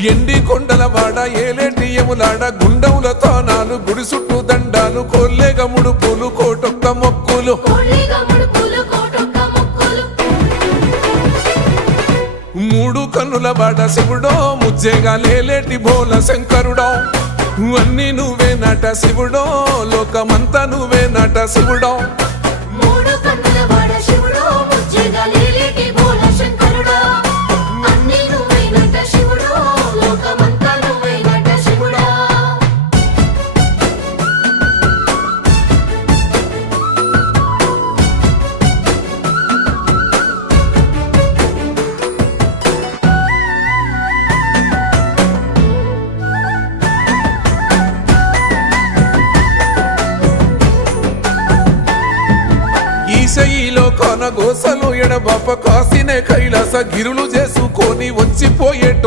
ఎండి కొండల వాడ ఏలేటి యములాడ గుండముల తానాలు గుడి చుట్టూ దండాలు కొల్లేగ ముడుపులు కోటొక్క మొక్కులు మూడు కన్నుల వాడ శివుడో ముజ్జేగా లేలేటి బోల శంకరుడో అన్ని నువ్వే నట శివుడో లోకమంతా నువ్వే నట శివుడో ఈశయిలో కొన గోసలు ఎడబాప కాసినే కైలాస గిరులు చేసుకొని వచ్చిపోయేటో